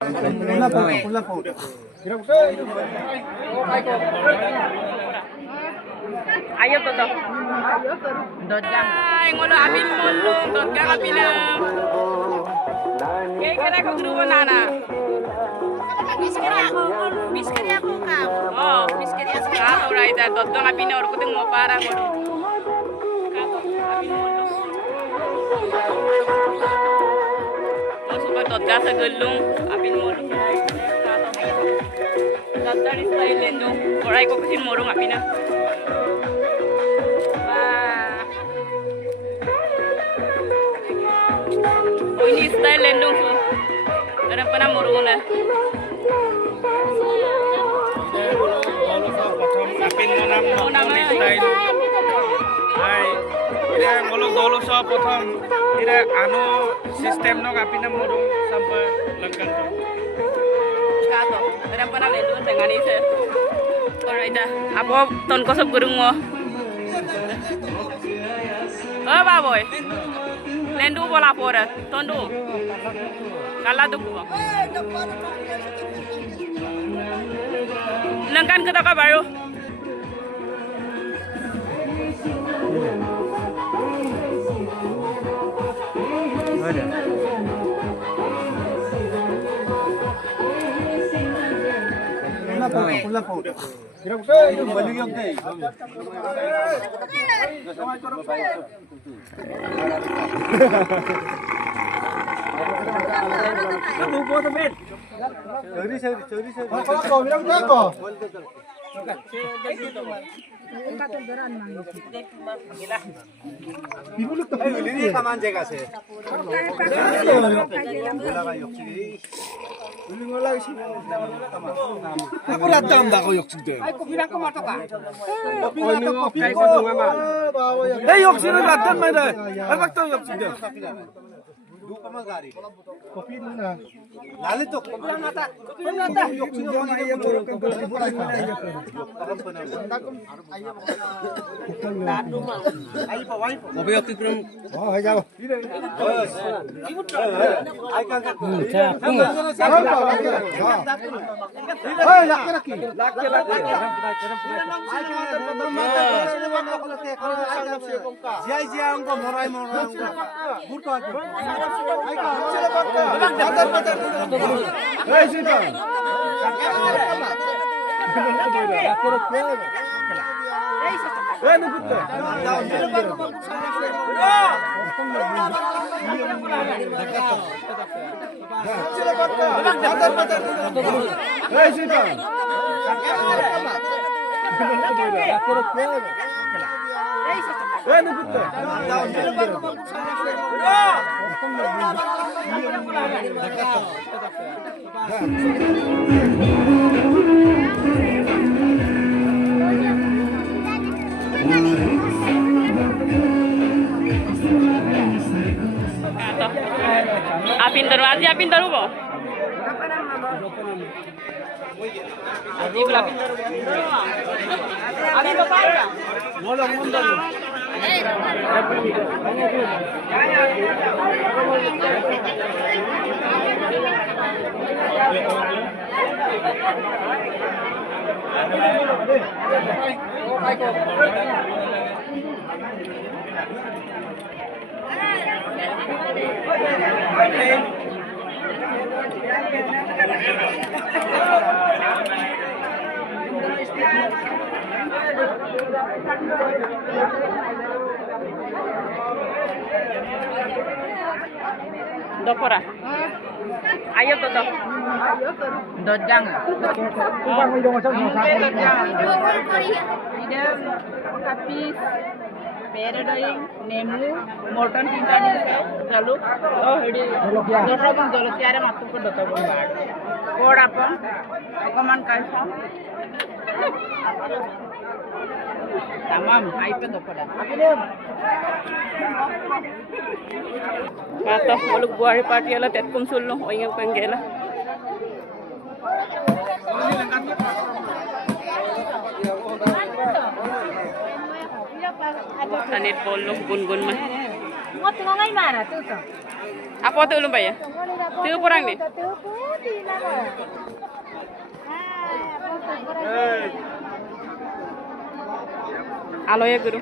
Ayo toto. Dodgang. Ngolo abin molo dodgang abina. Kaya kira ko grupo nana. Biskeri ako ka. Oh, biskeri ako. Ah, alright. Dodgang abina or kuting mo para ngolo. Kato abin molo. Super dodgang sa gulung abin molo. Dodgang style lendo. Oray ko kasi morong abina. Ini style lendong tu. Kadang pernah murung lah. Apin monam style. Hai. Ira ngolong dolo so prothom. Ira ano system nok apin murung sampai langkan tu. Kato. Kadang pernah lendong dengan ini. Alright dah. Apa ton kosong gurung mo? Oh baboy. Lendu bola pora, tondu. Kala tu gua. Langkan kita ka baru. Ada. Kulapo. Balik yang deh. Aku datang mbak koyok sudah. Aku bilang ke mata kak. Yok sini datang mana? Apa tuh yok sudah? Kopi mana? Lalu tuh kopi mata. Kopi mata. Yok sini mana yang buruk kan kopi Kopi yok tikrum. Oh, ayo. Laki-laki. Apin terus, apin terus bo. Di belah apin terus. Apin bapak ya? Molong mundur. Dopora. Ayo toto. Dodgang. Ida kapis, peredoing, nemu, morton tinta dinse, jaluk. Oh hidi. Dotro pun jaluk tiara matu ko dotro pun bag. Koda pun, akaman kaisa. Tamam, aipe dopora. Kata muluk buari party ala tetkum sulno oingam pangela. Tanit bolong gun-gun man. Ngot ngongai mana tuh? Apa tuh ulum bayar? Tuh kurang nih. Alo ya guru.